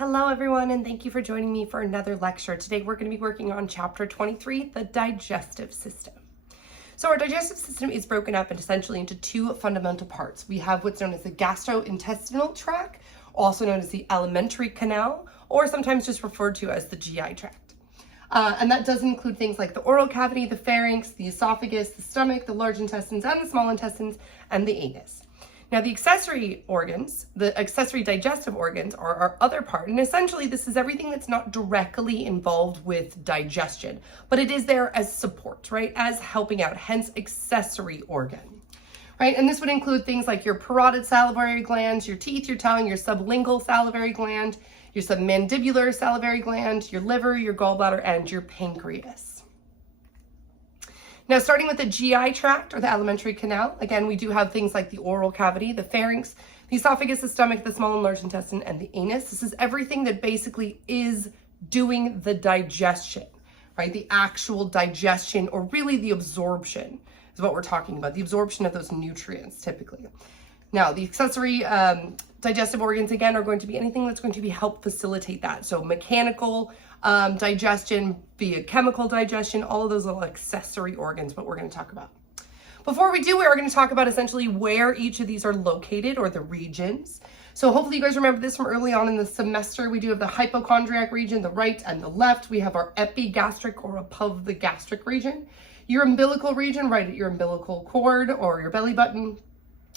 Hello everyone, and thank you for joining me for another lecture. Today we're going to be working on chapter 23, the digestive system. So our digestive system is broken up essentially into two fundamental parts. We have what's known as the gastrointestinal tract, also known as the alimentary canal, or sometimes just referred to as the GI tract. And that does include things like the oral cavity, the pharynx, the esophagus, the stomach, the large intestines, and the small intestines, and the anus. Now, the accessory organs, the accessory digestive organs, are our other part. And essentially, this is everything that's not directly involved with digestion, but it is there as support, right? As helping out, hence accessory organ, right? And this would include things like your parotid salivary glands, your teeth, your tongue, your sublingual salivary gland, your submandibular salivary gland, your liver, your gallbladder, and your pancreas. Now, starting with the GI tract or the alimentary canal, again, we do have things like the oral cavity, the pharynx, the esophagus, the stomach, the small and large intestine, and the anus. This is everything that basically is doing the digestion, right? The actual digestion, or really the absorption is what we're talking about, the absorption of those nutrients typically. Now, the accessory digestive organs, again, are going to be anything that's going to help facilitate that. So mechanical digestion, be it chemical digestion, all of those little accessory organs, what we're going to talk about. Before we do, we are going to talk about essentially where each of these are located, or the regions. So hopefully you guys remember this from early on in the semester. We do have the hypochondriac region, the right and the left. We have our epigastric, or above the gastric region. Your umbilical region, right at your umbilical cord or your belly button.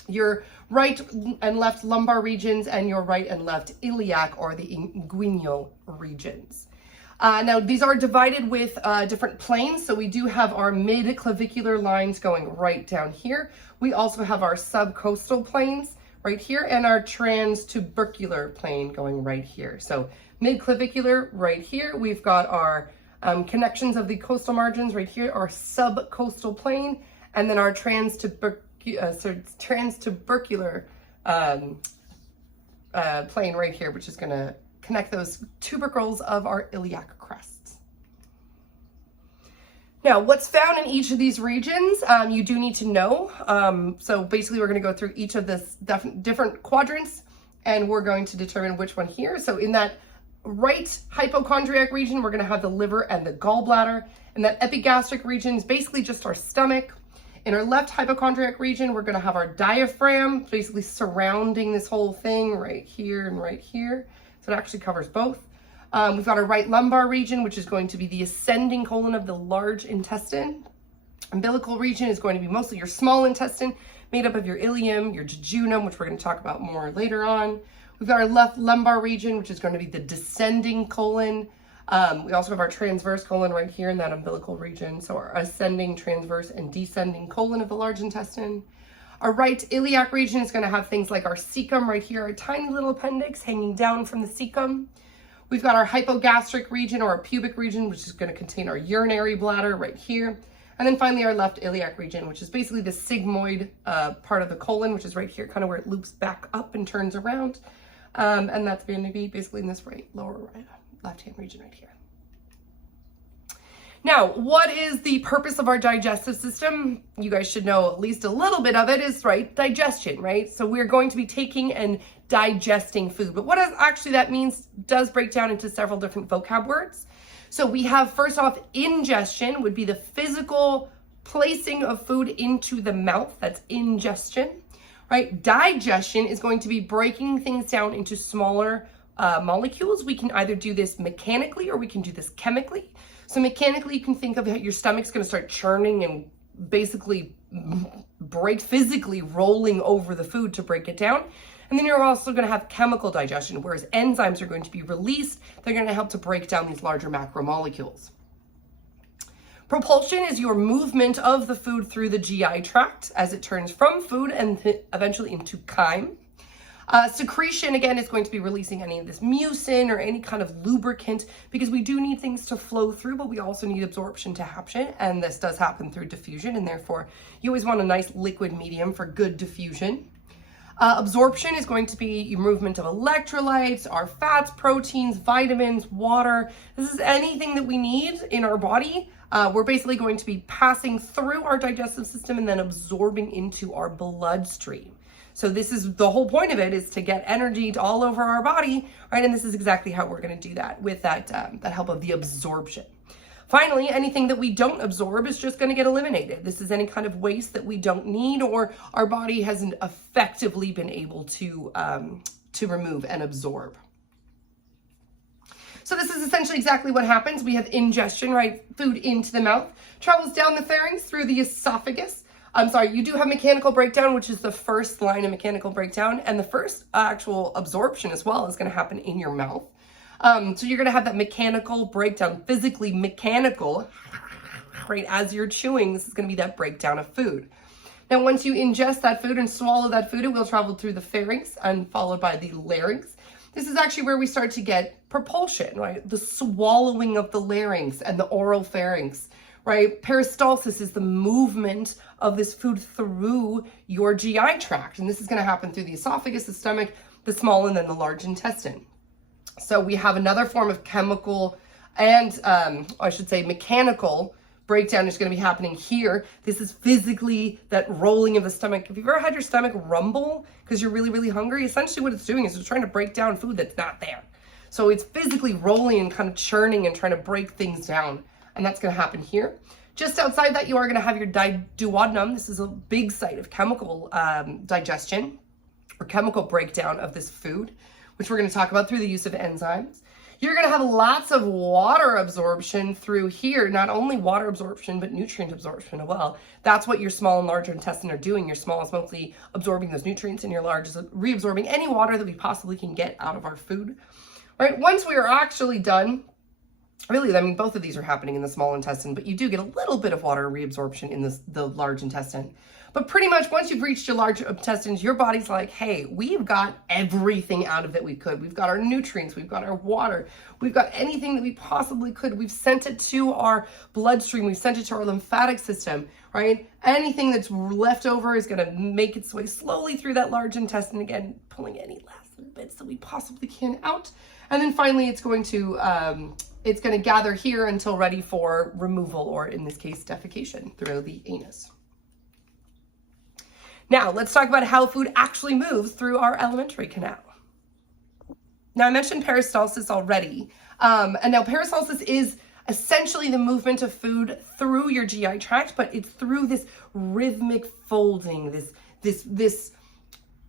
Your right and left lumbar regions, and your right and left iliac, or the inguinal regions. Now, these are divided with different planes. So we do have our mid-clavicular lines going right down here. We also have our subcostal planes right here, and our transtubercular plane going right here. So mid-clavicular right here. We've got our connections of the coastal margins right here, our subcostal plane, and then our transtubercular plane right here, which is going to connect those tubercles of our iliac crests. Now, what's found in each of these regions, you do need to know. So basically, we're going to go through each of this different quadrants, and we're going to determine which one here. So in that right hypochondriac region, we're going to have the liver and the gallbladder. And that epigastric region is basically just our stomach. In our left hypochondriac region, we're going to have our diaphragm, basically surrounding this whole thing right here and right here. So it actually covers both. We've got our right lumbar region, which is going to be the ascending colon of the large intestine. Umbilical region is going to be mostly your small intestine, made up of your ileum, your jejunum, which we're going to talk about more later on. We've got our left lumbar region, which is going to be the descending colon. We also have our transverse colon right here in that umbilical region. So our ascending, transverse, and descending colon of the large intestine. Our right iliac region is going to have things like our cecum right here, our tiny little appendix hanging down from the cecum. We've got our hypogastric region, or our pubic region, which is going to contain our urinary bladder right here. And then finally our left iliac region, which is basically the sigmoid part of the colon, which is right here, kind of where it loops back up and turns around. And that's going to be basically in this lower right, left-hand region right here. Now, what is the purpose of our digestive system? You guys should know at least a little bit of it is, right, digestion, right? So we're going to be taking and digesting food. But what actually that means does break down into several different vocab words. So we have, first off, ingestion would be the physical placing of food into the mouth. That's ingestion, right? Digestion is going to be breaking things down into smaller molecules. We can either do this mechanically, or we can do this chemically. So mechanically, you can think of how your stomach's going to start churning and basically physically rolling over the food to break it down. And then you're also going to have chemical digestion, whereas enzymes are going to be released. They're going to help to break down these larger macromolecules. Propulsion is your movement of the food through the GI tract as it turns from food and eventually into chyme. Secretion, again, is going to be releasing any of this mucin or any kind of lubricant, because we do need things to flow through, but we also need absorption to happen, and this does happen through diffusion, and therefore you always want a nice liquid medium for good diffusion. Absorption is going to be your movement of electrolytes, our fats, proteins, vitamins, water. This is anything that we need in our body. We're basically going to be passing through our digestive system and then absorbing into our bloodstream. So this is the whole point of it, is to get energy to all over our body, right? And this is exactly how we're going to do that with that help of the absorption. Finally, anything that we don't absorb is just going to get eliminated. This is any kind of waste that we don't need or our body hasn't effectively been able to remove and absorb. So this is essentially exactly what happens. We have ingestion, right? Food into the mouth, travels down the pharynx through the esophagus. I'm sorry, you do have mechanical breakdown, which is the first line of mechanical breakdown. And the first actual absorption as well is going to happen in your mouth. So you're going to have that mechanical breakdown, physically mechanical, right? As you're chewing, this is going to be that breakdown of food. Now, once you ingest that food and swallow that food, it will travel through the pharynx and followed by the larynx. This is actually where we start to get propulsion, right? The swallowing of the larynx and the oral pharynx, right? Peristalsis is the movement of this food through your GI tract. And this is going to happen through the esophagus, the stomach, the small, and then the large intestine. So we have another form of chemical and, I should say, mechanical breakdown is going to be happening here. This is physically that rolling of the stomach. Have you ever had your stomach rumble because you're really, really hungry? Essentially what it's doing is it's trying to break down food that's not there. So it's physically rolling and kind of churning and trying to break things down. And that's going to happen here. Just outside that, you are going to have your duodenum. This is a big site of chemical digestion or chemical breakdown of this food, which we're going to talk about through the use of enzymes. You're going to have lots of water absorption through here, not only water absorption, but nutrient absorption as well. That's what your small and large intestine are doing. Your small is mostly absorbing those nutrients and your large is reabsorbing any water that we possibly can get out of our food. All right, once we are actually done, really, I mean, both of these are happening in the small intestine, but you do get a little bit of water reabsorption in the large intestine. But pretty much once you've reached your large intestines, your body's like, hey, we've got everything out of it we could. We've got our nutrients, we've got our water, we've got anything that we possibly could. We've sent it to our bloodstream, we've sent it to our lymphatic system, right? Anything that's left over is gonna make its way slowly through that large intestine, again, pulling any last little bits that we possibly can out. And then finally, it's going to gather here until ready for removal, or in this case, defecation through the anus. Now, let's talk about how food actually moves through our alimentary canal. Now, I mentioned peristalsis already. And now peristalsis is essentially the movement of food through your GI tract, but it's through this rhythmic folding, this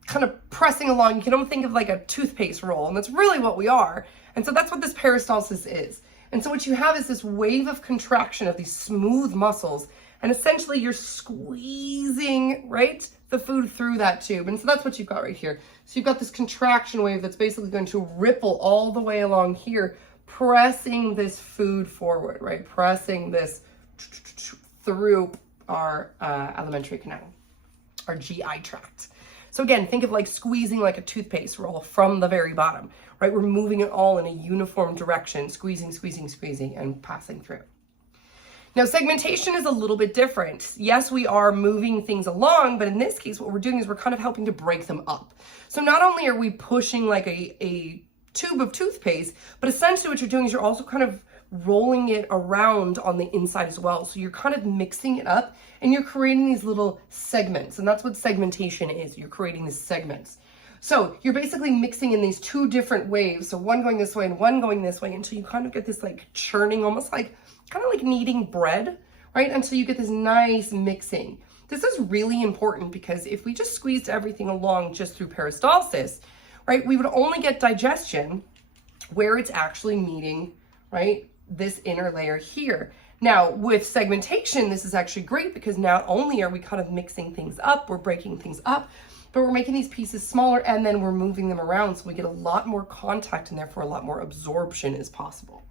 kind of pressing along. You can almost think of like a toothpaste roll, and that's really what we are. And so that's what this peristalsis is. And so what you have is this wave of contraction of these smooth muscles, and essentially you're squeezing, right, the food through that tube. And so that's what you've got right here. So you've got this contraction wave that's basically going to ripple all the way along here, pressing this food forward, right? Pressing this through our alimentary canal, our GI tract. So again, think of like squeezing like a toothpaste roll from the very bottom, right? We're moving it all in a uniform direction, squeezing, squeezing, squeezing, and passing through. Now, segmentation is a little bit different. Yes, we are moving things along, but in this case, what we're doing is we're kind of helping to break them up. So not only are we pushing like a tube of toothpaste, but essentially what you're doing is you're also kind of rolling it around on the inside as well. So you're kind of mixing it up and you're creating these little segments. And that's what segmentation is. You're creating these segments. So you're basically mixing in these two different waves. So one going this way and one going this way until you kind of get this like churning, almost like kind of like kneading bread, right? Until you get this nice mixing. This is really important because if we just squeezed everything along just through peristalsis, right, we would only get digestion where it's actually meeting, right, this inner layer here. Now, with segmentation, this is actually great because not only are we kind of mixing things up, we're breaking things up, but we're making these pieces smaller and then we're moving them around so we get a lot more contact and therefore a lot more absorption is possible.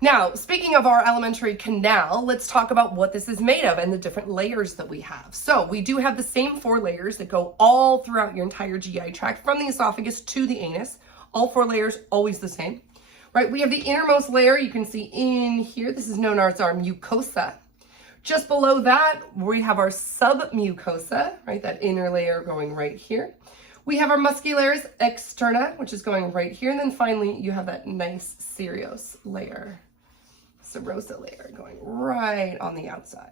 Now, speaking of our alimentary canal, let's talk about what this is made of and the different layers that we have. So we do have the same 4 layers that go all throughout your entire GI tract from the esophagus to the anus. All 4 layers, always the same, right? We have the innermost layer you can see in here. This is known as our mucosa. Just below that, we have our submucosa, right? That inner layer going right here. We have our muscularis externa, which is going right here. And then finally, you have that nice serosa layer going right on the outside.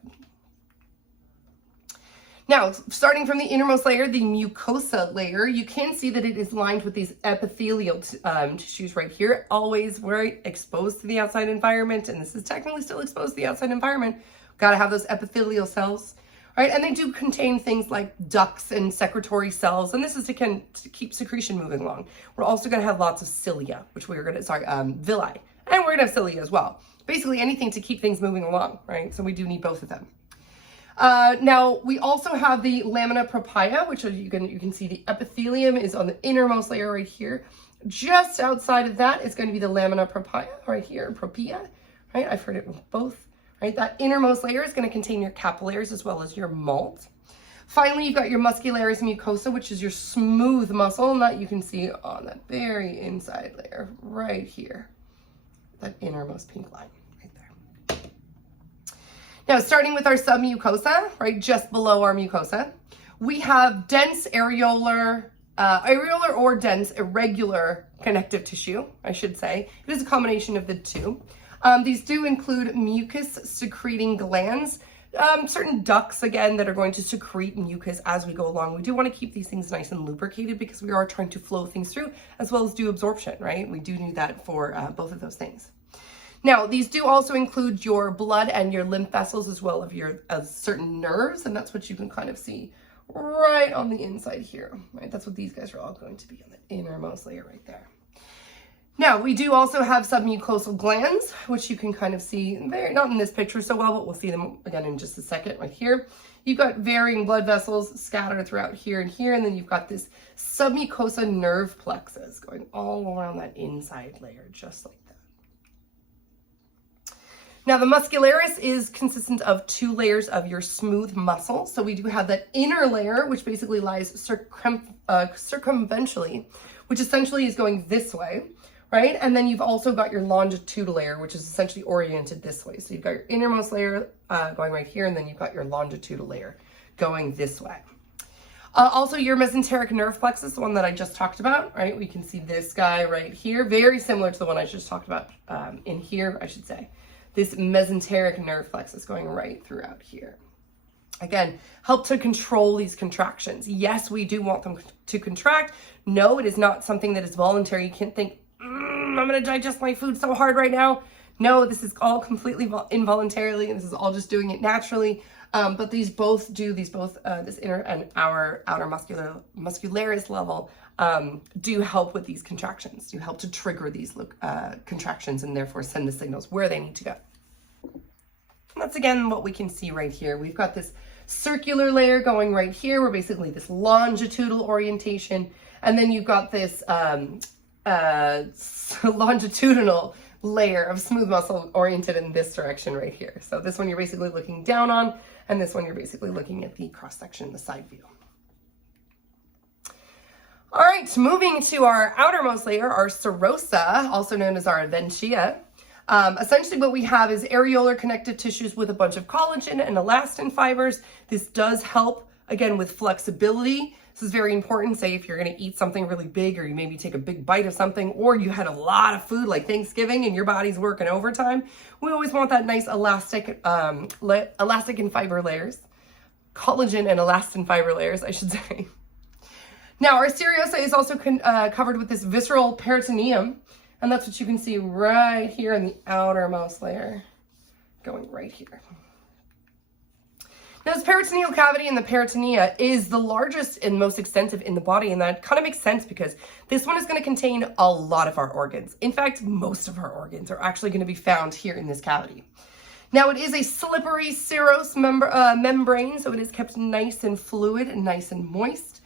Now, starting from the innermost layer, the mucosa layer, you can see that it is lined with these epithelial tissues right here, always very exposed to the outside environment, and this is technically still exposed to the outside environment. Got to have those epithelial cells, right? And they do contain things like ducts and secretory cells, and this is to keep secretion moving along. We're also going to have lots of cilia, which we're going to, villi, and we're going to have cilia as well. Basically anything to keep things moving along, right? So we do need both of them. Now we also have the lamina propria, which you can see the epithelium is on the innermost layer right here. Just outside of that is going to be the lamina propria right here, propria, right? I've heard it with both, right? That innermost layer is going to contain your capillaries as well as your malt. Finally, you've got your muscularis mucosa, which is your smooth muscle, and that you can see on that very inside layer right here, that innermost pink line. Now, starting with our submucosa, right, just below our mucosa, we have dense areolar or dense irregular connective tissue, I should say. It is a combination of the two. These do include mucus secreting glands, certain ducts, again, that are going to secrete mucus as we go along. We do want to keep these things nice and lubricated because we are trying to flow things through as well as do absorption, right? We do need that for both of those things. Now, these do also include your blood and your lymph vessels as well as certain nerves, and that's what you can kind of see right on the inside here, right? That's what these guys are all going to be on the innermost layer right there. Now, we do also have submucosal glands, which you can kind of see, not in this picture so well, but we'll see them again in just a second right here. You've got varying blood vessels scattered throughout here and here, and then you've got this submucosa nerve plexus going all around that inside layer, just like that. Now, the muscularis is consistent of 2 layers of your smooth muscle. So we do have that inner layer, which basically lies circumventally, which essentially is going this way, right? And then you've also got your longitudinal layer, which is essentially oriented this way. So you've got your innermost layer going right here, and then you've got your longitudinal layer going this way. Also, your mesenteric nerve plexus, the one that I just talked about, right? We can see this guy right here, very similar to the one I just talked about in here, I should say. This mesenteric nerve plexus going right throughout here. Again, help to control these contractions. Yes, we do want them to contract. No, it is not something that is voluntary. You can't think, I'm going to digest my food so hard right now. No, this is all completely involuntarily, and this is all just doing it naturally. But this inner and our outer muscularis level do help with these contractions, do help to trigger these contractions and therefore send the signals where they need to go. And that's again what we can see right here. We've got this circular layer going right here. We're basically this longitudinal orientation. And then you've got this longitudinal layer of smooth muscle oriented in this direction right here. So this one you're basically looking down on, and this one you're basically looking at the cross section, the side view. All right, moving to our outermost layer, our serosa, also known as our aventia. Essentially what we have is areolar connective tissues with a bunch of collagen and elastin fibers. This does help, again, with flexibility. This is very important. Say if you're going to eat something really big, or you maybe take a big bite of something, or you had a lot of food like Thanksgiving and your body's working overtime. We always want that nice elastic and fiber layers, collagen and elastin fiber layers, I should say. Now, our serosa is also covered with this visceral peritoneum, and that's what you can see right here in the outermost layer, going right here. Now, this peritoneal cavity in the peritoneum is the largest and most extensive in the body, and that kind of makes sense because this one is going to contain a lot of our organs. In fact, most of our organs are actually going to be found here in this cavity. Now, it is a slippery serous membrane, so it is kept nice and fluid and nice and moist.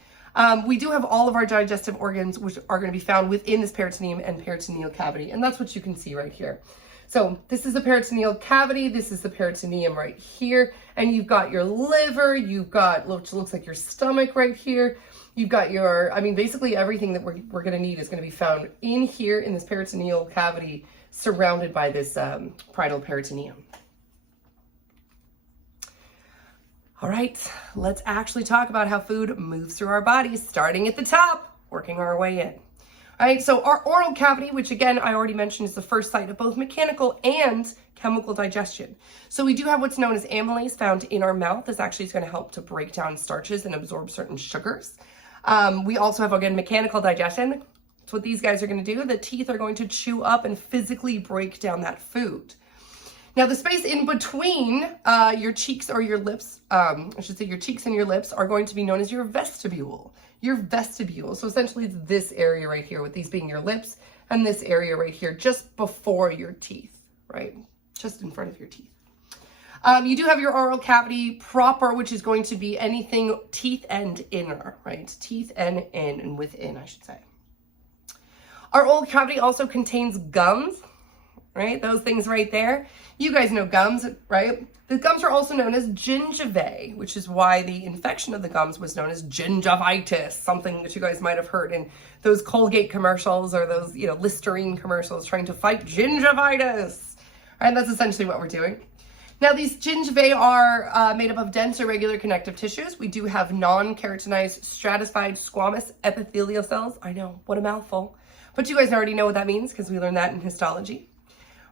We do have all of our digestive organs, which are going to be found within this peritoneum and peritoneal cavity, and that's what you can see right here. So this is the peritoneal cavity, this is the peritoneum right here, and you've got your liver, you've got, which looks like your stomach right here, you've got your, basically everything that we're going to need is going to be found in here in this peritoneal cavity, surrounded by this parietal peritoneum. All right, let's actually talk about how food moves through our bodies, starting at the top, working our way in. All right, so our oral cavity, which again, I already mentioned, is the first site of both mechanical and chemical digestion. So we do have what's known as amylase found in our mouth. This actually is going to help to break down starches and absorb certain sugars. We also have, again, mechanical digestion. That's what these guys are going to do. The teeth are going to chew up and physically break down that food. Now, the space in between your cheeks or your lips, I should say your cheeks and your lips, are going to be known as your vestibule. Your vestibule. So essentially it's this area right here, with these being your lips, and this area right here just before your teeth, right? Just in front of your teeth. You do have your oral cavity proper, which is going to be anything teeth and inner, right? Teeth and in and within, I should say. Our oral cavity also contains gums, right? Those things right there. You guys know gums, right? The gums are also known as gingivae, which is why the infection of the gums was known as gingivitis, something that you guys might have heard in those Colgate commercials or those, Listerine commercials trying to fight gingivitis. All right, that's essentially what we're doing. Now, these gingivae are made up of dense irregular connective tissues. We do have non-keratinized stratified squamous epithelial cells. I know, what a mouthful. But you guys already know what that means because we learned that in histology.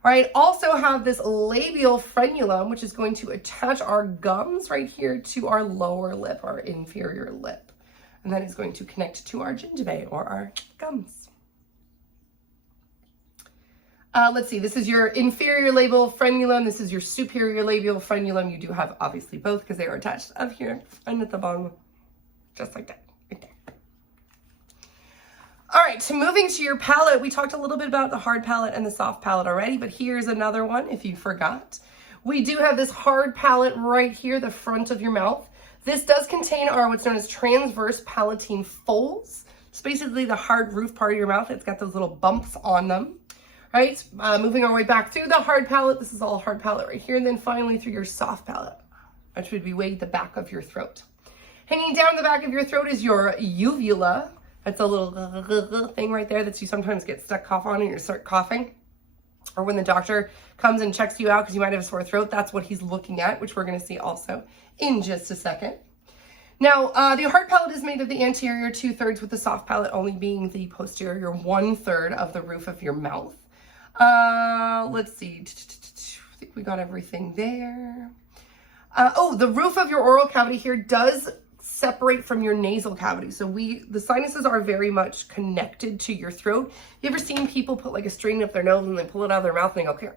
All right, also have this labial frenulum, which is going to attach our gums right here to our lower lip, our inferior lip. And that is going to connect to our gingivae, or our gums. Let's see, this is your inferior labial frenulum. This is your superior labial frenulum. You do have obviously both because they are attached up here and at the bottom, just like that. All right, so moving to your palate, we talked a little bit about the hard palate and the soft palate already, but here's another one if you forgot. We do have this hard palate right here, the front of your mouth. This does contain what's known as transverse palatine folds. It's basically the hard roof part of your mouth. It's got those little bumps on them, right? Moving our way back through the hard palate. This is all hard palate right here. And then finally through your soft palate, which would be way the back of your throat. Hanging down the back of your throat is your uvula. That's a little thing right there that you sometimes get stuck cough on and you start coughing. Or when the doctor comes and checks you out because you might have a sore throat, that's what he's looking at, which we're going to see also in just a second. Now, the hard palate is made of the anterior 2/3, with the soft palate only being the posterior 1/3 of the roof of your mouth. Let's see. I think we got everything there. The roof of your oral cavity here does separate from your nasal cavity. So the sinuses are very much connected to your throat. You ever seen people put like a string up their nose and they pull it out of their mouth and they go, okay,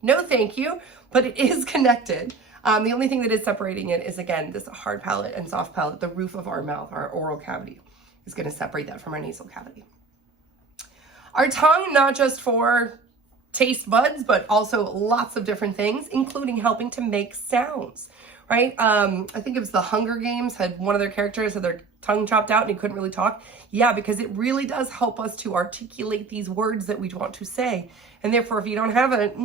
no thank you, but it is connected. The only thing that is separating it is, again, this hard palate and soft palate. The roof of our mouth, our oral cavity, is going to separate that from our nasal cavity. Our tongue, not just for taste buds, but also lots of different things, including helping to make sounds. Right? I think it was the Hunger Games had one of their characters had their tongue chopped out and he couldn't really talk. Yeah, because it really does help us to articulate these words that we want to say. And therefore, if you don't have it,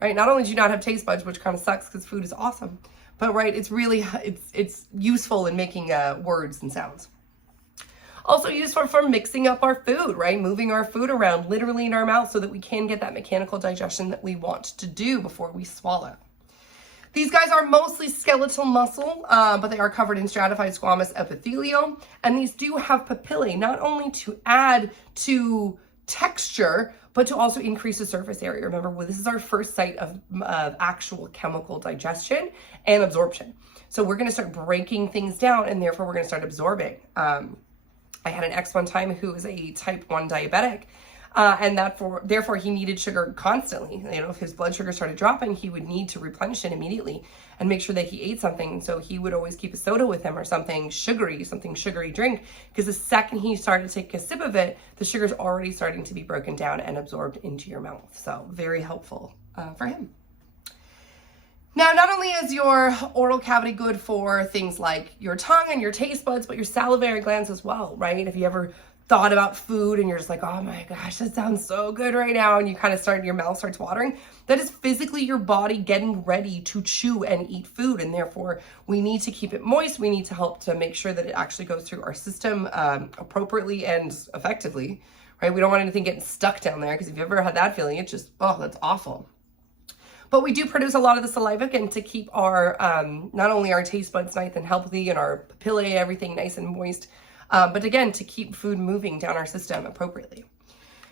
right, not only do you not have taste buds, which kind of sucks because food is awesome, but right, it's really, it's useful in making words and sounds. Also useful for mixing up our food, right? Moving our food around literally in our mouth so that we can get that mechanical digestion that we want to do before we swallow. These guys are mostly skeletal muscle, but they are covered in stratified squamous epithelium. And these do have papillae, not only to add to texture, but to also increase the surface area. Remember, this is our first site of actual chemical digestion and absorption. So we're going to start breaking things down, and therefore we're going to start absorbing. I had an ex one time who was a type 1 diabetic. And therefore he needed sugar constantly. If his blood sugar started dropping, he would need to replenish it immediately and make sure that he ate something. So he would always keep a soda with him or something sugary drink, because the second he started to take a sip of it, the sugar's already starting to be broken down and absorbed into your mouth. So very helpful for him. Now, not only is your oral cavity good for things like your tongue and your taste buds, but your salivary glands as well, right? If you ever thought about food and you're just like, oh my gosh, that sounds so good right now, and you kind of your mouth starts watering, that is physically your body getting ready to chew and eat food, and therefore we need to keep it moist. We need to help to make sure that it actually goes through our system appropriately and effectively, right? We don't want anything getting stuck down there, because if you've ever had that feeling, it's just, oh, that's awful. But we do produce a lot of the saliva, again, to keep our, not only our taste buds nice and healthy and our papillae, everything nice and moist, but again, to keep food moving down our system appropriately.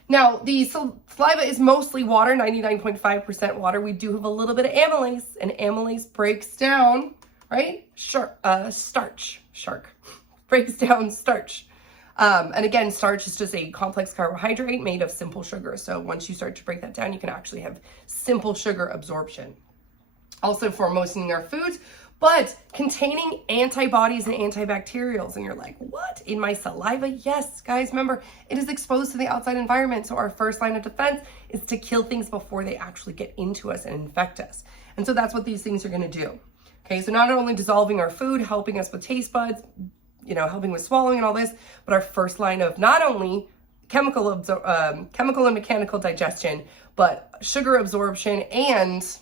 Now, the saliva is mostly water, 99.5% water. We do have a little bit of amylase, and amylase breaks down, right? Starch. Breaks down starch. And again, starch is just a complex carbohydrate made of simple sugar. So once you start to break that down, you can actually have simple sugar absorption. Also for moistening our foods, but containing antibodies and antibacterials. And you're like, what? In my saliva? Yes, guys, remember, it is exposed to the outside environment. So our first line of defense is to kill things before they actually get into us and infect us. And so that's what these things are going to do. Okay, so not only dissolving our food, helping us with taste buds, helping with swallowing and all this, but our first line of not only chemical and mechanical digestion, but sugar absorption, and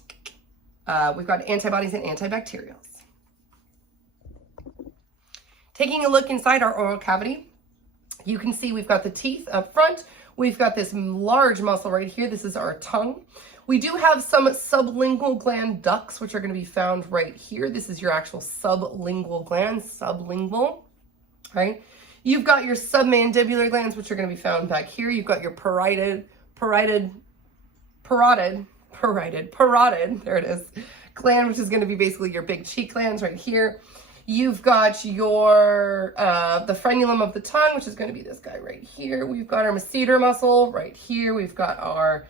we've got antibodies and antibacterials. Taking a look inside our oral cavity, you can see we've got the teeth up front. We've got this large muscle right here. This is our tongue. We do have some sublingual gland ducts, which are going to be found right here. This is your actual sublingual gland, sublingual. Right? You've got your submandibular glands, which are going to be found back here. You've got your parotid, there it is, gland, which is going to be basically your big cheek glands right here. You've got your, the frenulum of the tongue, which is going to be this guy right here. We've got our masseter muscle right here. We've got our,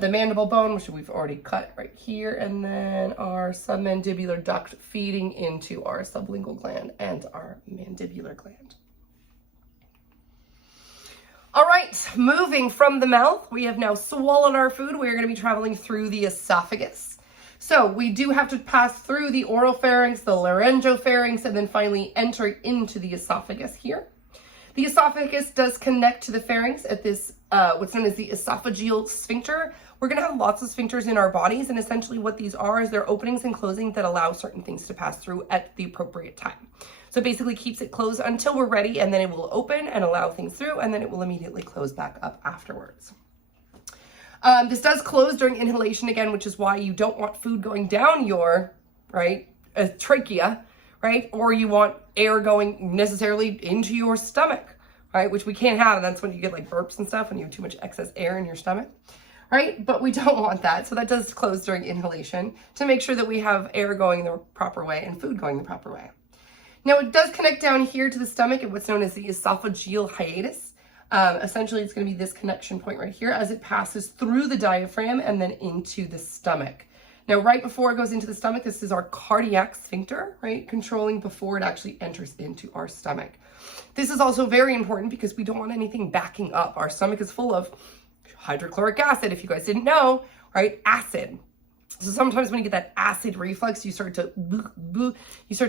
the mandible bone, which we've already cut right here. And then our submandibular duct feeding into our sublingual gland and our mandibular gland. All right, moving from the mouth, we have now swallowed our food. We are going to be traveling through the esophagus. So we do have to pass through the oropharynx, the laryngopharynx, and then finally enter into the esophagus here. The esophagus does connect to the pharynx at this, what's known as the esophageal sphincter. We're going to have lots of sphincters in our bodies, and essentially what these are is they're openings and closings that allow certain things to pass through at the appropriate time. So it basically keeps it closed until we're ready, and then it will open and allow things through, and then it will immediately close back up afterwards. This does close during inhalation again, which is why you don't want food going down your, trachea, right? Or you want air going necessarily into your stomach, right? Which we can't have, and that's when you get like burps and stuff, when you have too much excess air in your stomach, right? But we don't want that. So that does close during inhalation to make sure that we have air going the proper way and food going the proper way. Now it does connect down here to the stomach at what's known as the esophageal hiatus. Essentially, it's going to be this connection point right here as it passes through the diaphragm and then into the stomach. Now, right before it goes into the stomach, this is our cardiac sphincter, right? Controlling before it actually enters into our stomach. This is also very important because we don't want anything backing up. Our stomach is full of hydrochloric acid, if you guys didn't know, right? Acid. So sometimes when you get that acid reflux, you start to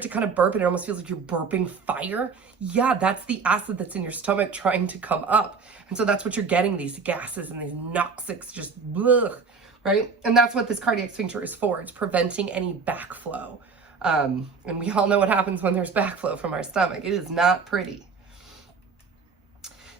kind of burp, and it almost feels like you're burping fire. Yeah, that's the acid that's in your stomach trying to come up. And so that's what you're getting, these gases and these noxics, just right? And that's what this cardiac sphincter is for. It's preventing any backflow. And we all know what happens when there's backflow from our stomach. It is not pretty.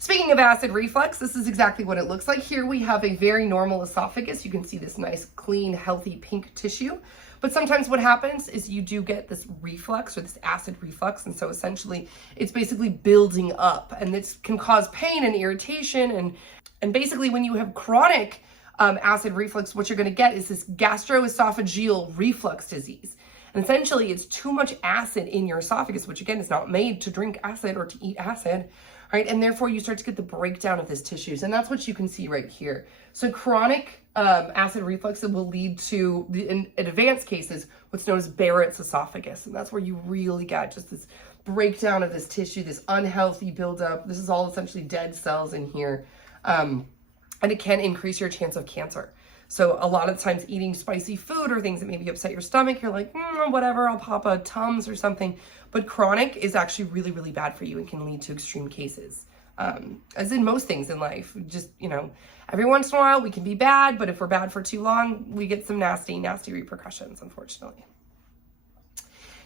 Speaking of acid reflux, this is exactly what it looks like. Here we have a very normal esophagus. You can see this nice, clean, healthy pink tissue. But sometimes what happens is you do get this reflux or this acid reflux. And so essentially it's basically building up, and this can cause pain and irritation. And basically when you have chronic acid reflux, what you're going to get is this gastroesophageal reflux disease. And essentially it's too much acid in your esophagus, which again is not made to drink acid or to eat acid. Right? And therefore you start to get the breakdown of this tissues. And that's what you can see right here. So chronic acid reflux will lead to, in advanced cases, what's known as Barrett's esophagus. And that's where you really got just this breakdown of this tissue, this unhealthy buildup. This is all essentially dead cells in here. And it can increase your chance of cancer. So a lot of times eating spicy food or things that maybe upset your stomach, you're like, whatever, I'll pop a Tums or something. But chronic is actually really, really bad for you and can lead to extreme cases. As in most things in life, just, every once in a while we can be bad, but if we're bad for too long, we get some nasty, nasty repercussions, unfortunately.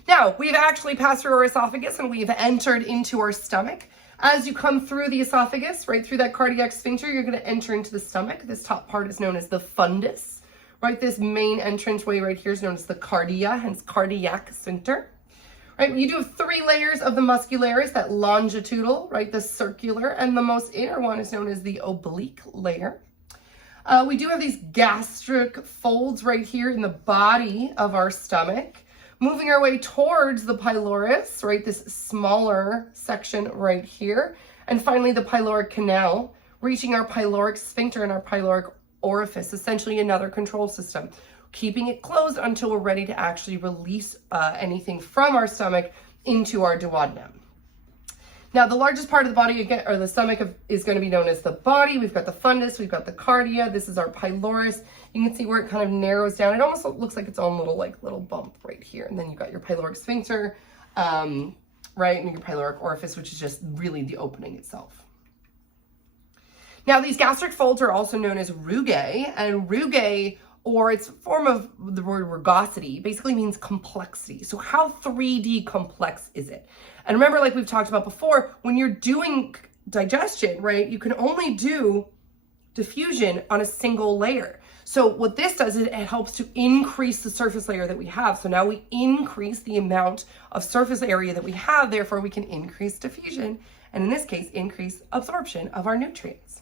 Now, we've actually passed through our esophagus and we've entered into our stomach. As you come through the esophagus, right through that cardiac sphincter, you're going to enter into the stomach. This top part is known as the fundus, right? This main entranceway right here is known as the cardia, hence cardiac sphincter, right? You do have 3 layers of the muscularis, that longitudinal, right? The circular, and the most inner one is known as the oblique layer. We do have these gastric folds right here in the body of our stomach, moving our way towards the pylorus, right? This smaller section right here. And finally, the pyloric canal, reaching our pyloric sphincter and our pyloric orifice, essentially another control system, keeping it closed until we're ready to actually release anything from our stomach into our duodenum. Now, the largest part of the body, again, or the stomach, is going to be known as the body. We've got the fundus, we've got the cardia. This is our pylorus. You can see where it kind of narrows down. It almost looks like its own little bump right here. And then you've got your pyloric sphincter, right, and your pyloric orifice, which is just really the opening itself. Now, these gastric folds are also known as rugae, and rugae, or its form of the word rugosity, basically means complexity. So how 3D complex is it? And remember, like we've talked about before, when you're doing digestion, right, you can only do diffusion on a single layer. So what this does is it helps to increase the surface layer that we have. So now we increase the amount of surface area that we have, therefore we can increase diffusion, and in this case, increase absorption of our nutrients.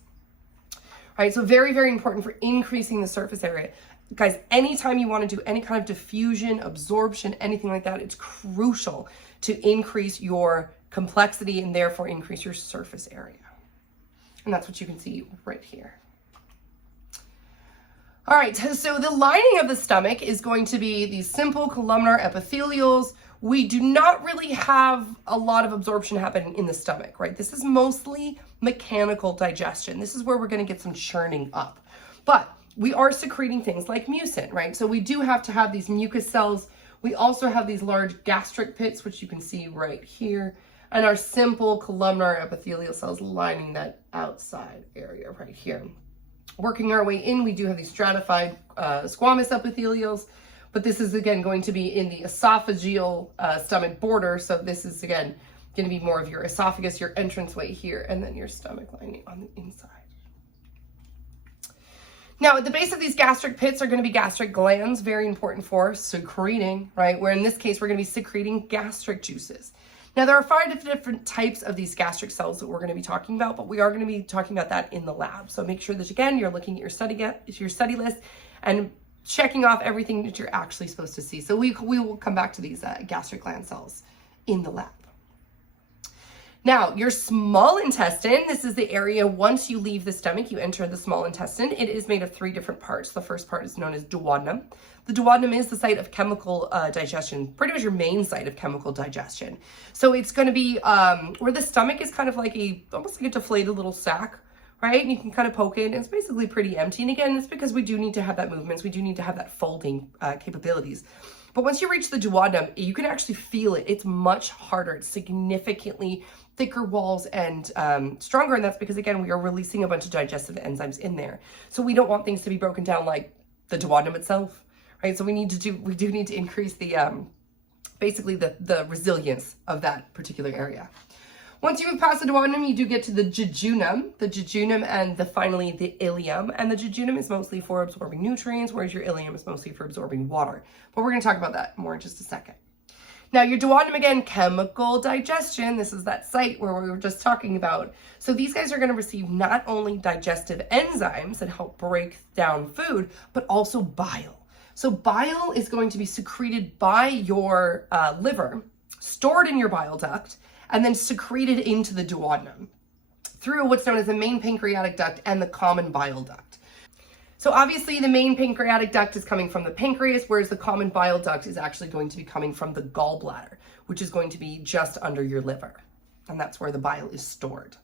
All right, so very, very important for increasing the surface area. Guys, anytime you want to do any kind of diffusion, absorption, anything like that, it's crucial to increase your complexity and therefore increase your surface area. And that's what you can see right here. All right, so the lining of the stomach is going to be these simple columnar epithelials. We do not really have a lot of absorption happening in the stomach, right? This is mostly mechanical digestion. This is where we're going to get some churning up. But we are secreting things like mucin, right? So we do have to have these mucus cells. We also have these large gastric pits, which you can see right here, and our simple columnar epithelial cells lining that outside area right here. Working our way in, we do have these stratified squamous epithelials, but this is again going to be in the esophageal stomach border. So this is again going to be more of your esophagus, your entranceway here, and then your stomach lining on the inside. Now, at the base of these gastric pits are going to be gastric glands, very important for secreting, right? Where in this case, we're going to be secreting gastric juices. Now, there are 5 different types of these gastric cells that we're going to be talking about, but we are going to be talking about that in the lab. So make sure that, again, you're looking at your study list and checking off everything that you're actually supposed to see. So we will come back to these gastric gland cells in the lab. Now, your small intestine, this is the area once you leave the stomach, you enter the small intestine. It is made of 3 different parts. The first part is known as duodenum. The duodenum is the site of chemical digestion, pretty much your main site of chemical digestion. So it's going to be where the stomach is kind of like almost like a deflated little sack, right? And you can kind of poke it, and it's basically pretty empty. And again, it's because we do need to have that movements. We do need to have that folding capabilities. But once you reach the duodenum, you can actually feel it. It's much harder. It's significantly thicker walls and stronger. And that's because, again, we are releasing a bunch of digestive enzymes in there. So we don't want things to be broken down like the duodenum itself, right? So we do need to increase the, basically the resilience of that particular area. Once you move past the duodenum, you do get to the jejunum, and finally the ileum. And the jejunum is mostly for absorbing nutrients, whereas your ileum is mostly for absorbing water. But we're going to talk about that more in just a second. Now, your duodenum, again, chemical digestion. This is that site where we were just talking about. So these guys are going to receive not only digestive enzymes that help break down food, but also bile. So bile is going to be secreted by your liver, stored in your bile duct, and then secreted into the duodenum through what's known as the main pancreatic duct and the common bile duct. So obviously the main pancreatic duct is coming from the pancreas, whereas the common bile duct is actually going to be coming from the gallbladder, which is going to be just under your liver. And that's where the bile is stored.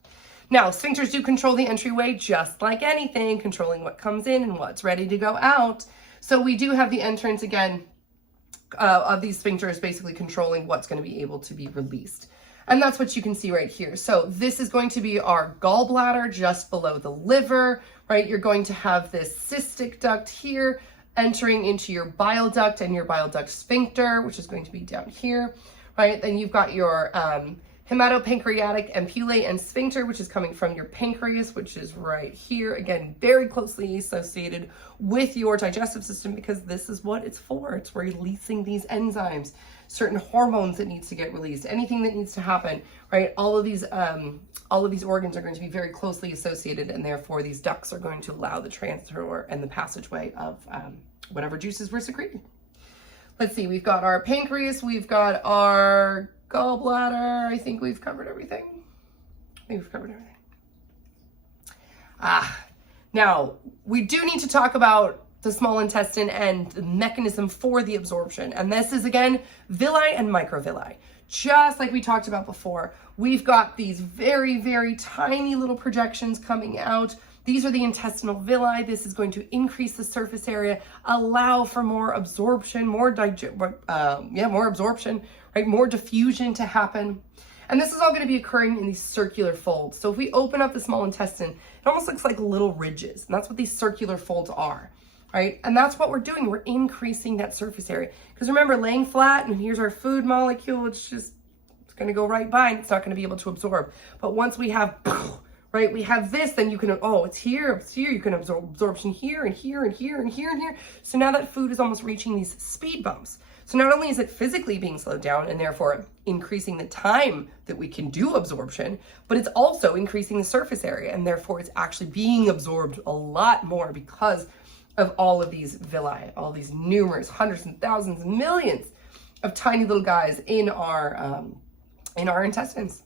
Now, sphincters do control the entryway just like anything, controlling what comes in and what's ready to go out. So we do have the entrance, again, of these sphincters basically controlling what's going to be able to be released. And that's what you can see right here. So this is going to be our gallbladder just below the liver, right? You're going to have this cystic duct here entering into your bile duct and your bile duct sphincter, which is going to be down here, right? Then you've got your hematopancreatic ampullae and sphincter, which is coming from your pancreas, which is right here. Again, very closely associated with your digestive system because this is what it's for. It's releasing these enzymes. certain hormones that needs to get released, anything that needs to happen, right? All of these organs are going to be very closely associated, and therefore these ducts are going to allow the transfer and the passageway of whatever juices were secreted. Let's see, we've got our pancreas, we've got our gallbladder. I think we've covered everything. Now, we do need to talk about the small intestine and the mechanism for the absorption. And this is, again, villi and microvilli. Just like we talked about before, we've got these very, very tiny little projections coming out. These are the intestinal villi. This is going to increase the surface area, allow for more absorption, more absorption, right? More diffusion to happen. And this is all going to be occurring in these circular folds. So if we open up the small intestine, it almost looks like little ridges. And that's what these circular folds are, right? And that's what we're doing. We're increasing that surface area. Because remember, laying flat, and here's our food molecule, it's going to go right by, and it's not going to be able to absorb. But once we have, right, we have this, then you can, oh, it's here, you can absorb absorption here, and here, and here, and here, and here. So now that food is almost reaching these speed bumps. So not only is it physically being slowed down and therefore increasing the time that we can do absorption, but it's also increasing the surface area, and therefore it's actually being absorbed a lot more because of all of these villi, all these numerous hundreds and thousands and millions of tiny little guys in our intestines.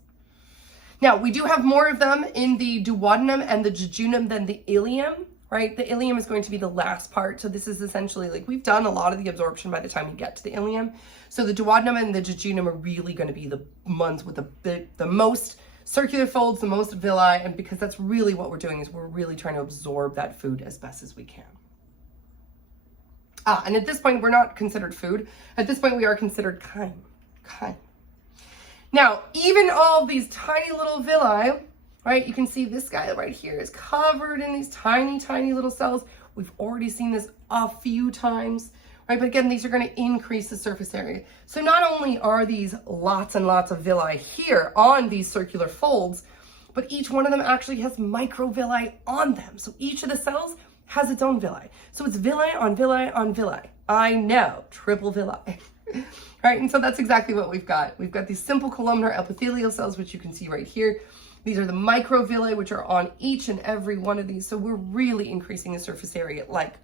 Now, we do have more of them in the duodenum and the jejunum than the ileum, right? The ileum is going to be the last part. So this is essentially like we've done a lot of the absorption by the time we get to the ileum. So the duodenum and the jejunum are really going to be the ones with the most circular folds, the most villi, and because that's really what we're doing is we're really trying to absorb that food as best as we can. And at this point, we're not considered food. At this point, we are considered chyme. Now, even all these tiny little villi, right? You can see this guy right here is covered in these tiny, tiny little cells. We've already seen this a few times, right? But again, these are going to increase the surface area. So not only are these lots and lots of villi here on these circular folds, but each one of them actually has microvilli on them. So each of the cells has its own villi. So it's villi on villi on villi. I know, triple villi. Right, and so that's exactly what we've got. We've got these simple columnar epithelial cells, which you can see right here. These are the microvilli, which are on each and every one of these. So we're really increasing the surface area like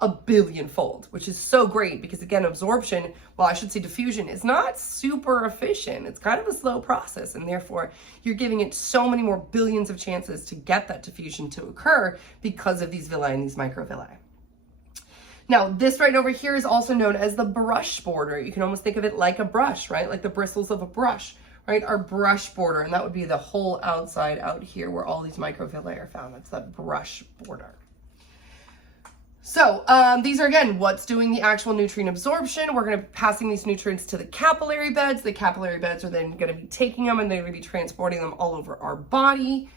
a billion-fold, which is so great because, again, absorption, well, I should say diffusion, is not super efficient. It's kind of a slow process, and therefore you're giving it so many more billions of chances to get that diffusion to occur because of these villi and these microvilli. Now, this right over here is also known as the brush border. You can almost think of it like a brush, right? Like the bristles of a brush, right? Our brush border, and that would be the whole outside out here where all these microvilli are found. That's that brush border. So these are, again, what's doing the actual nutrient absorption. We're going to be passing these nutrients to the capillary beds. The capillary beds are then going to be taking them and they're going to be transporting them all over our body.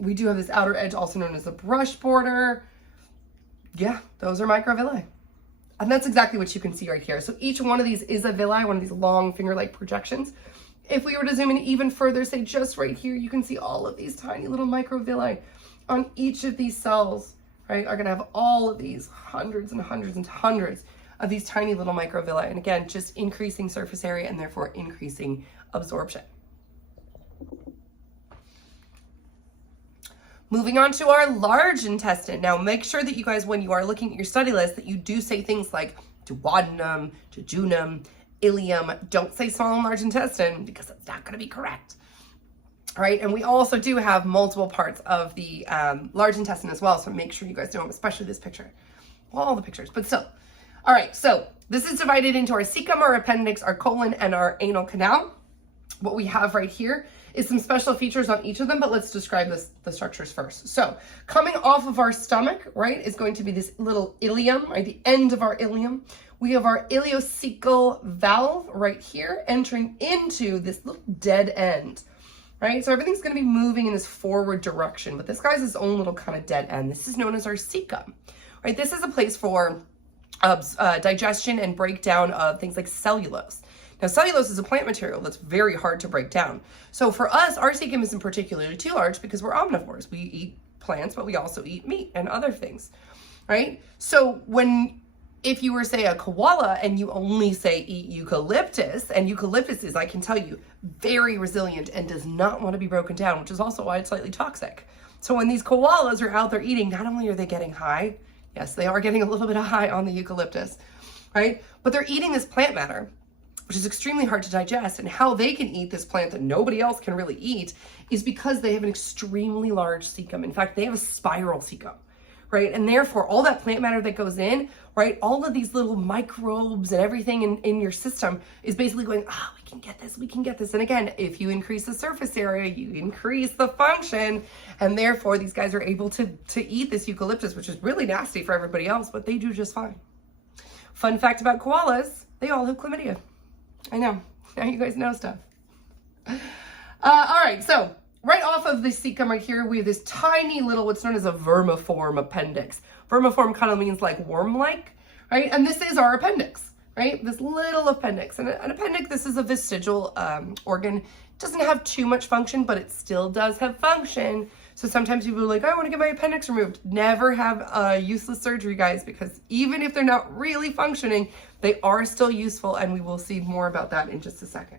We do have this outer edge, also known as the brush border. Yeah, those are microvilli. And that's exactly what you can see right here. So each one of these is a villi, one of these long finger-like projections. If we were to zoom in even further, say just right here, you can see all of these tiny little microvilli on each of these cells, right? Are going to have all of these hundreds and hundreds and hundreds of these tiny little microvilli. And again, just increasing surface area and therefore increasing absorption. Moving on to our large intestine. Now, make sure that you guys, when you are looking at your study list, that you do say things like duodenum, jejunum, ileum. Don't say small and large intestine because that's not going to be correct. All right, and we also do have multiple parts of the large intestine as well, so make sure you guys know them, especially this picture. Well, all the pictures, but still. All right, so this is divided into our cecum, our appendix, our colon, and our anal canal. What we have right here is some special features on each of them, but let's describe the structures first. So coming off of our stomach, right, is going to be this little ileum, right, the end of our ileum. We have our ileocecal valve right here entering into this little dead end, right? So everything's going to be moving in this forward direction, but this guy's his own little kind of dead end. This is known as our cecum, right? This is a place for digestion and breakdown of things like cellulose. Now, cellulose is a plant material that's very hard to break down. So for us, our cecum isn't particularly too large because we're omnivores. We eat plants, but we also eat meat and other things, right? So when If you were, say, a koala and you only say eat eucalyptus, and eucalyptus is, I can tell you, very resilient and does not want to be broken down, which is also why it's slightly toxic. So when these koalas are out there eating, not only are they getting high, yes, they are getting a little bit of high on the eucalyptus, right? But they're eating this plant matter, which is extremely hard to digest. And how they can eat this plant that nobody else can really eat is because they have an extremely large cecum. In fact, they have a spiral cecum, right? And therefore, all that plant matter that goes in, right, all of these little microbes and everything in your system is basically going, we can get this, we can get this. And again, if you increase the surface area, you increase the function, and therefore these guys are able to eat this eucalyptus, which is really nasty for everybody else, but they do just fine. Fun fact about koalas, they all have chlamydia. I know, now you guys know stuff. All right, so right off of the cecum right here, we have this tiny little, what's known as a vermiform appendix. Vermiform kind of means like worm-like, right? And this is our appendix, right? This little appendix. And an appendix, this is a vestigial organ. It doesn't have too much function, but it still does have function. So sometimes people are like, I want to get my appendix removed. Never have useless surgery, guys, because even if they're not really functioning, they are still useful, and we will see more about that in just a second.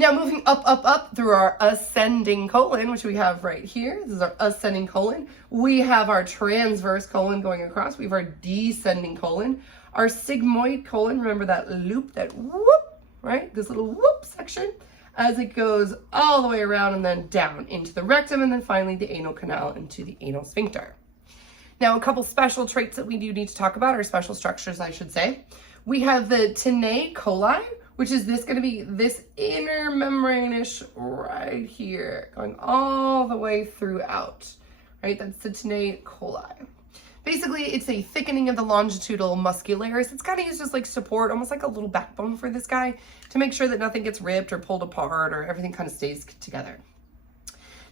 Now, moving up through our ascending colon, which we have right here. This is our ascending colon. We have our transverse colon going across. We have our descending colon. Our sigmoid colon, remember that loop, that whoop, right? This little whoop section as it goes all the way around and then down into the rectum, and then finally the anal canal into the anal sphincter. Now, a couple special traits that we do need to talk about, or special structures, I should say. We have the tinea coli, which is going to be this inner membrane-ish right here, going all the way throughout, right? That's the tinea coli. Basically, it's a thickening of the longitudinal muscularis. It's kind of used as like support, almost like a little backbone for this guy, to make sure that nothing gets ripped or pulled apart, or everything kind of stays together.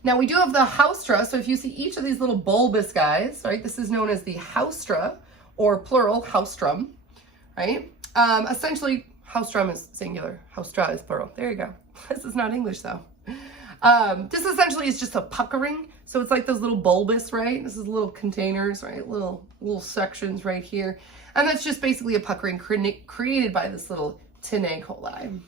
Now, we do have the haustra. So if you see each of these little bulbous guys, right, this is known as the haustra, or plural, haustrum, right? Essentially, haustrum is singular, haustra is plural. There you go. This is not English, though. This essentially is just a puckering. So it's like those little bulbous, right? This is little containers, right? Little sections right here. And that's just basically a puckering created by this little tinea coli.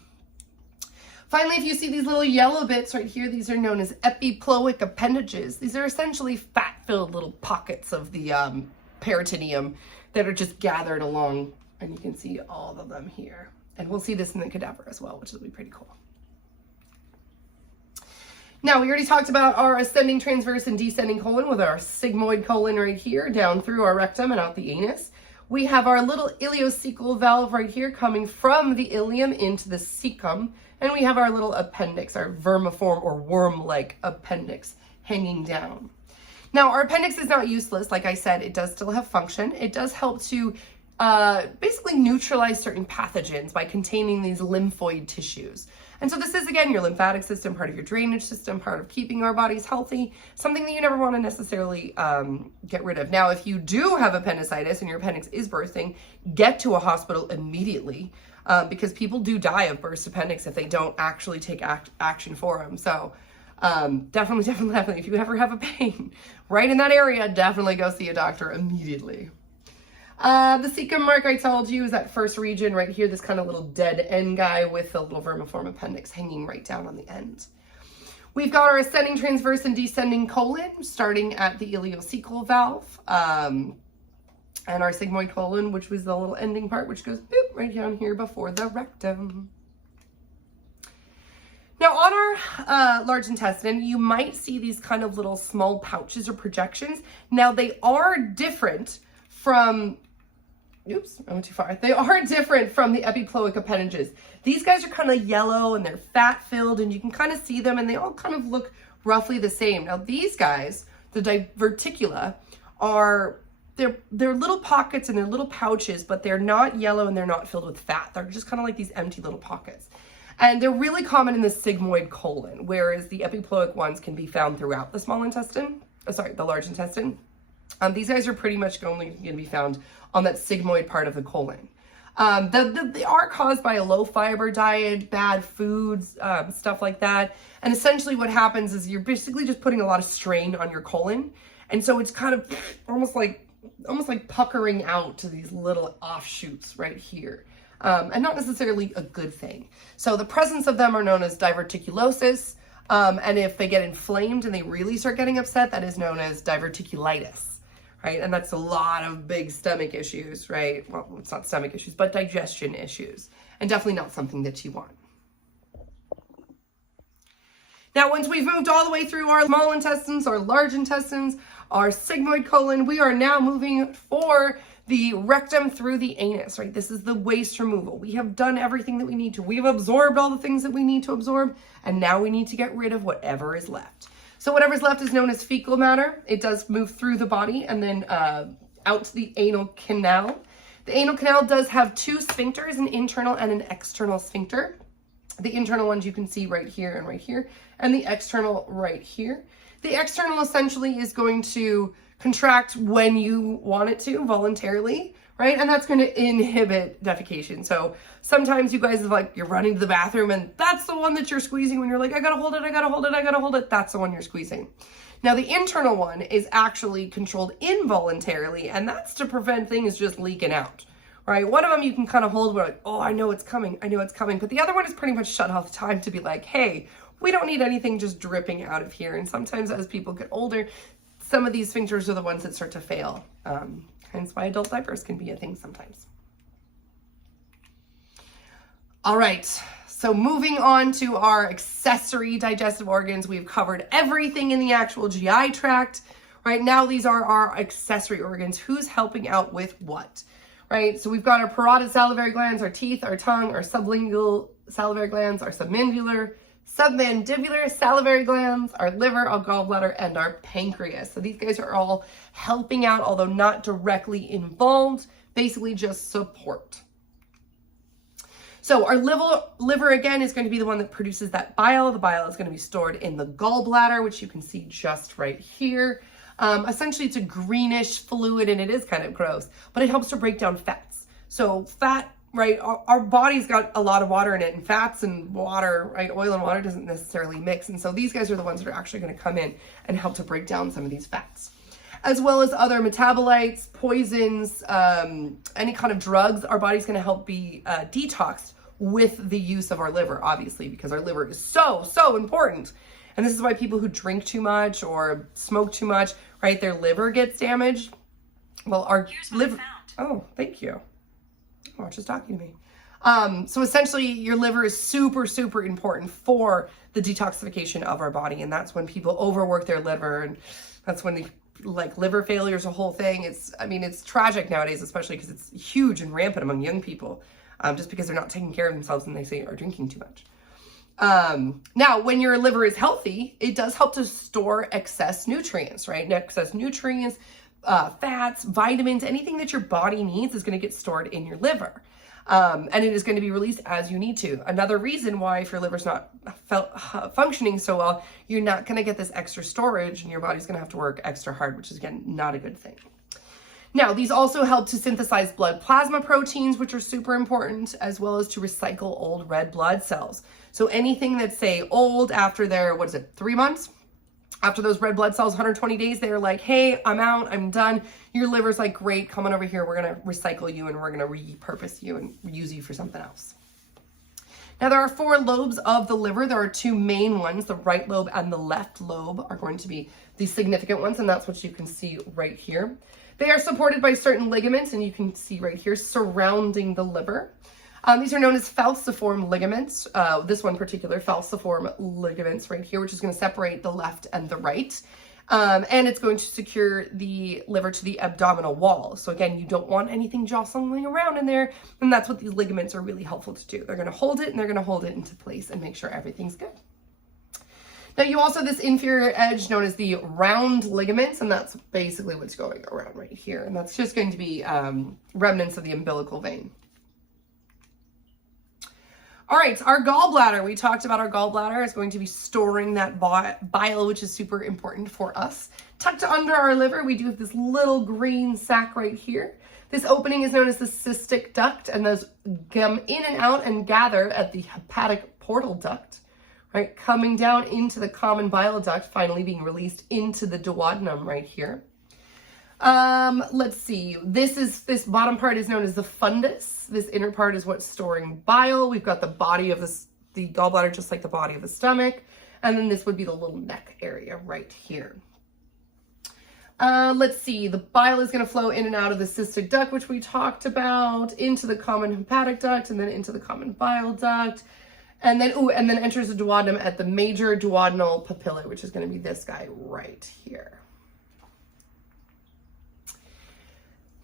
Finally, if you see these little yellow bits right here, these are known as epiploic appendages. These are essentially fat-filled little pockets of the peritoneum that are just gathered along, and you can see all of them here. And we'll see this in the cadaver as well, which will be pretty cool. Now, we already talked about our ascending, transverse, and descending colon with our sigmoid colon right here, down through our rectum and out the anus. We have our little ileocecal valve right here coming from the ileum into the cecum. And we have our little appendix, our vermiform or worm-like appendix hanging down. Now, our appendix is not useless. Like I said, it does still have function. It does help to basically neutralize certain pathogens by containing these lymphoid tissues. And so this is, again, your lymphatic system, part of your drainage system, part of keeping our bodies healthy, something that you never want to necessarily get rid of. Now, if you do have appendicitis and your appendix is bursting, get to a hospital immediately, because people do die of burst appendix if they don't actually take action for them. So definitely, if you ever have a pain right in that area, definitely go see a doctor immediately. The cecum mark I told you is that first region right here, this kind of little dead end guy with a little vermiform appendix hanging right down on the end. We've got our ascending, transverse, and descending colon, starting at the ileocecal valve, and our sigmoid colon, which was the little ending part, which goes boop, right down here before the rectum. Now, on our large intestine, you might see these kind of little small pouches or projections. Now, they are different from, oops, I went too far. They are different from the epiploic appendages. These guys are kind of yellow and they're fat-filled, and you can kind of see them, and they all kind of look roughly the same. Now, these guys, the diverticula, they're little pockets and they're little pouches, but they're not yellow and they're not filled with fat. They're just kind of like these empty little pockets. And they're really common in the sigmoid colon, whereas the epiploic ones can be found throughout the small intestine, the large intestine. These guys are pretty much only going to be found on that sigmoid part of the colon. They are caused by a low fiber diet, bad foods, stuff like that. And essentially what happens is you're basically just putting a lot of strain on your colon. And so it's kind of almost like almost like puckering out to these little offshoots right here. And not necessarily a good thing. So the presence of them are known as diverticulosis. And if they get inflamed and they really start getting upset, that is known as diverticulitis, right? And that's a lot of big stomach issues, right? Well, it's not stomach issues, but digestion issues, and definitely not something that you want. Now, once we've moved all the way through our small intestines, our large intestines, our sigmoid colon, we are now moving for the rectum through the anus, right? This is the waste removal. We have done everything that we need to. We've absorbed all the things that we need to absorb, and now we need to get rid of whatever is left. So whatever's left is known as fecal matter. It does move through the body and then out to the anal canal. The anal canal does have two sphincters, an internal and an external sphincter. The internal ones you can see right here and right here, and the external right here. The external essentially is going to contract when you want it to voluntarily, right? And that's going to inhibit defecation. So sometimes you guys are you're running to the bathroom and that's the one that you're squeezing when you're like, I gotta hold it, I gotta hold it, I gotta hold it. That's the one you're squeezing. Now the internal one is actually controlled involuntarily, and that's to prevent things just leaking out, right? One of them you can kind of hold where like, oh, I know it's coming. But the other one is pretty much shut all the time to be like, hey, we don't need anything just dripping out of here. And sometimes as people get older, some of these sphincters are the ones that start to fail. Hence why adult diapers can be a thing sometimes. All right, so moving on to our accessory digestive organs. We've covered everything in the actual GI tract. Right now, these are our accessory organs. Who's helping out with what? Right, so we've got our parotid salivary glands, our teeth, our tongue, our sublingual salivary glands, our submandibular salivary glands, our liver, our gallbladder, and our pancreas. So these guys are all helping out, although not directly involved, basically just support. So our liver again is going to be the one that produces that bile. The bile is going to be stored in the gallbladder, which you can see just right here. Essentially, it's a greenish fluid, and it is kind of gross, but it helps to break down fats. So fat, right, our body's got a lot of water in it, and fats and water, right, oil and water doesn't necessarily mix. And so these guys are the ones that are actually going to come in and help to break down some of these fats, as well as other metabolites, poisons, any kind of drugs. Our body's going to help be detoxed with the use of our liver, obviously, because our liver is so important. And this is why people who drink too much or smoke too much, right, their liver gets damaged. Well, our liver, oh, thank you. Oh, just talking to me. So essentially your liver is super important for the detoxification of our body. And that's when people overwork their liver, and that's when liver failure is a whole thing. It's tragic nowadays, especially because it's huge and rampant among young people, just because they're not taking care of themselves and they say are drinking too much. Now, when your liver is healthy, it does help to store excess nutrients, right? Excess nutrients, fats, vitamins, anything that your body needs is going to get stored in your liver. And it is going to be released as you need to. Another reason why, if your liver's not functioning so well, you're not going to get this extra storage, and your body's going to have to work extra hard, which is, again, not a good thing. Now, these also help to synthesize blood plasma proteins, which are super important, as well as to recycle old red blood cells. So anything that's, say, old after their, 3 months? After those red blood cells, 120 days, they're like, hey, I'm out, I'm done. Your liver's like, great, come on over here. We're going to recycle you, and we're going to repurpose you and use you for something else. Now, there are 4 lobes of the liver. There are 2 main ones. The right lobe and the left lobe are going to be the significant ones, and that's what you can see right here. They are supported by certain ligaments, and you can see right here surrounding the liver. These are known as falciform ligaments. This one particular, falciform ligaments right here, which is going to separate the left and the right. And it's going to secure the liver to the abdominal wall. So again, you don't want anything jostling around in there. And that's what these ligaments are really helpful to do. They're going to hold it, and they're going to hold it into place and make sure everything's good. Now, you also have this inferior edge known as the round ligaments, and that's basically what's going around right here. And that's just going to be remnants of the umbilical vein. All right, our gallbladder. We talked about our gallbladder is going to be storing that bile, which is super important for us. Tucked under our liver, we do have this little green sac right here. This opening is known as the cystic duct, and those come in and out and gather at the hepatic portal duct. Right, coming down into the common bile duct, finally being released into the duodenum right here. Let's see. This bottom part is known as the fundus. This inner part is what's storing bile. We've got the body of the gallbladder, just like the body of the stomach. And then this would be the little neck area right here. Let's see. The bile is going to flow in and out of the cystic duct, which we talked about, into the common hepatic duct, and then into the common bile duct. And then enters the duodenum at the major duodenal papilla, which is going to be this guy right here.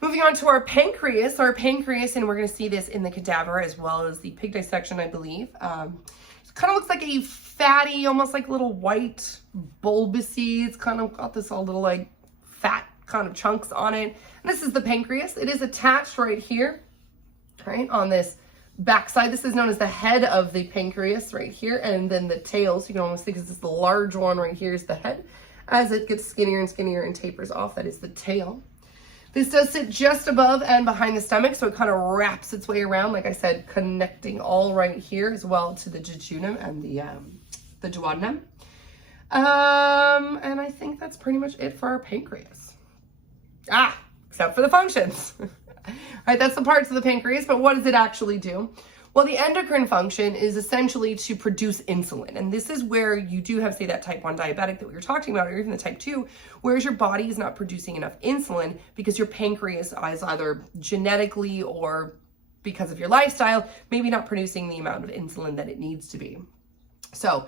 Moving on to our pancreas. Our pancreas, and we're going to see this in the cadaver as well as the pig dissection, I believe. It kind of looks like a fatty, almost like little white bulbousy. It's kind of got this all little like fat kind of chunks on it. And this is the pancreas. It is attached right here, right, on this backside. This is known as the head of the pancreas right here, and then the tail. So you can almost think this is the large one right here is the head. As it gets skinnier and skinnier and tapers off, that is the tail. This does sit just above and behind the stomach, so it kind of wraps its way around, like I said, connecting all right here as well to the jejunum and the duodenum. And I think that's pretty much it for our pancreas. Except for the functions. All right, that's the parts of the pancreas, but what does it actually do? Well, the endocrine function is essentially to produce insulin. And this is where you do have, say, that type 1 diabetic that we were talking about, or even the type 2, whereas your body is not producing enough insulin because your pancreas is either genetically or because of your lifestyle, maybe not producing the amount of insulin that it needs to be. So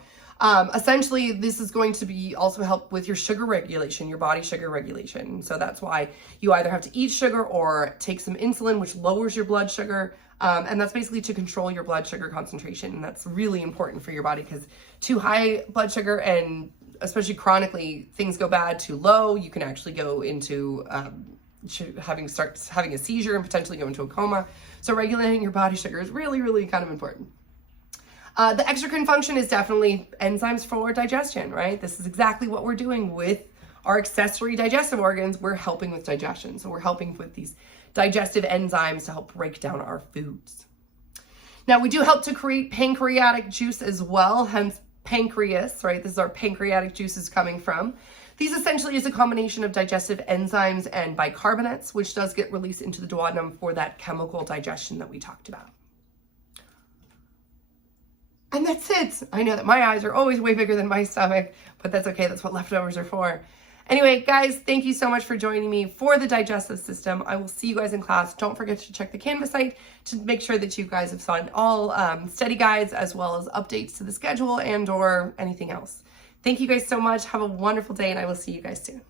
essentially, this is going to be also help with your sugar regulation, your body sugar regulation. So that's why you either have to eat sugar or take some insulin, which lowers your blood sugar. And that's basically to control your blood sugar concentration. And that's really important for your body because too high blood sugar, and especially chronically, things go bad. Too low, you can actually go into having a seizure and potentially go into a coma. So regulating your body sugar is really, really kind of important. The exocrine function is definitely enzymes for digestion, right? This is exactly what we're doing with our accessory digestive organs. We're helping with digestion. So we're helping with these digestive enzymes to help break down our foods. Now, we do help to create pancreatic juice as well, hence pancreas, right? This is our pancreatic juices coming from. These essentially is a combination of digestive enzymes and bicarbonates, which does get released into the duodenum for that chemical digestion that we talked about. And that's it. I know that my eyes are always way bigger than my stomach, but that's okay. That's what leftovers are for. Anyway, guys, thank you so much for joining me for the digestive system. I will see you guys in class. Don't forget to check the Canvas site to make sure that you guys have found all study guides as well as updates to the schedule and or anything else. Thank you guys so much. Have a wonderful day, and I will see you guys soon.